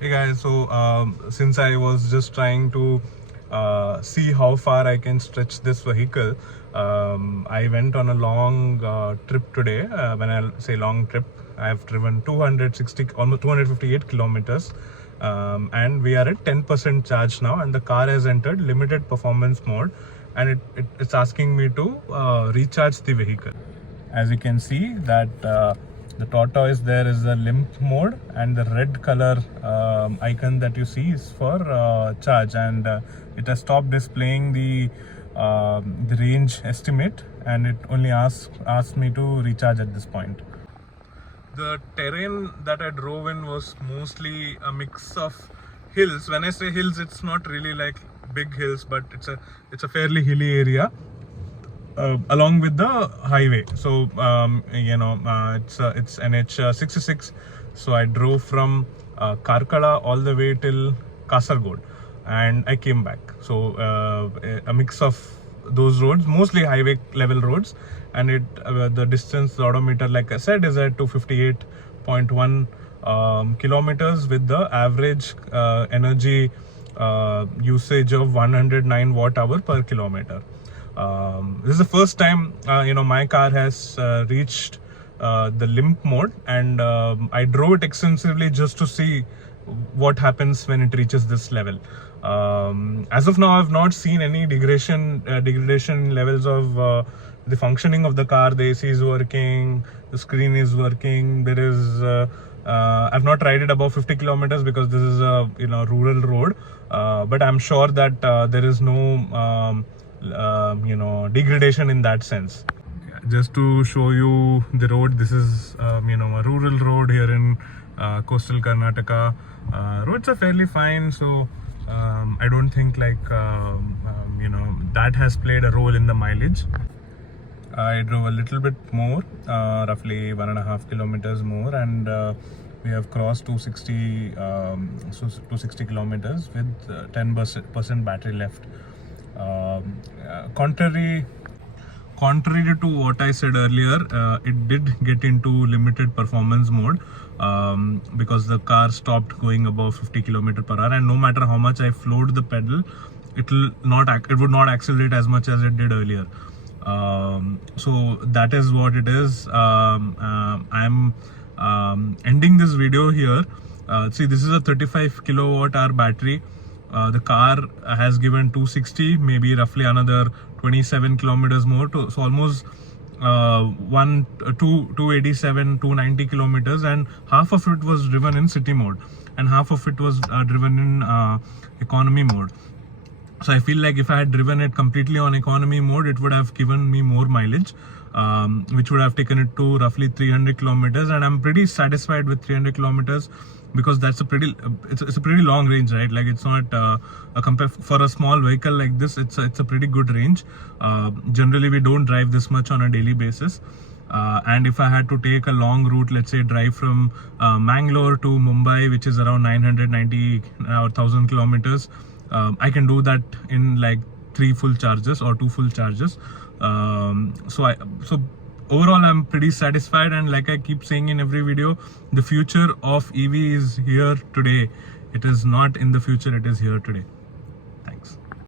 Hey guys, so since I was just trying to see how far I can stretch this vehicle, I went on a long trip today. When I say long trip, I have driven 260, almost 258 kilometers, and we are at 10% charge now, and the car has entered limited performance mode, and it's asking me to recharge the vehicle. As you can see that the tortoise there is the limp mode, and the red color icon that you see is for charge, and it has stopped displaying the range estimate, and it only asked me to recharge at this point. The terrain that I drove in was mostly a mix of hills. When I say hills, it's not really like big hills, but it's a fairly hilly area. Along with the highway, so it's NH 66. So I drove from Karkala all the way till Kasargod, and I came back. So a mix of those roads, mostly highway level roads, and the distance, the odometer, like I said, is at 258.1 kilometers with the average energy usage of 109 watt-hour per kilometer. This is the first time my car has reached the limp mode, and I drove it extensively just to see what happens when it reaches this level. As of now, I've not seen any degradation levels of the functioning of the car. The AC is working, the screen is working. There is I've not tried it above 50 kilometers because this is a rural road, but I'm sure that there is no degradation in that sense. Just to show you the road, this is a rural road here in coastal Karnataka. Roads are fairly fine, so I don't think that has played a role in the mileage. I drove a little bit more, roughly 1.5 kilometers more, and we have crossed 260 kilometers with 10% battery left. Contrary to what I said earlier, it did get into limited performance mode because the car stopped going above 50 km per hour, and no matter how much I floored the pedal, it would not accelerate as much as it did earlier. So that is what it is. I'm ending this video here. See, this is a 35 kilowatt hour battery. The car has given 260, maybe roughly another 27 kilometers more, so almost 287, 290 kilometers, and half of it was driven in city mode, and half of it was driven in economy mode. So I feel like if I had driven it completely on economy mode, it would have given me more mileage, which would have taken it to roughly 300 kilometers, and I'm pretty satisfied with 300 kilometers because that's it's a pretty long range, right? Like, it's not for a small vehicle like this, it's a pretty good range. Generally we don't drive this much on a daily basis, and if I had to take a long route, let's say drive from Mangalore to Mumbai, which is around 990 or 1000 kilometers, I can do that in like 3 full charges or 2 full charges. So overall, I'm pretty satisfied, and like I keep saying in every video, the future of EV is here today. It is not in the future, it is here today.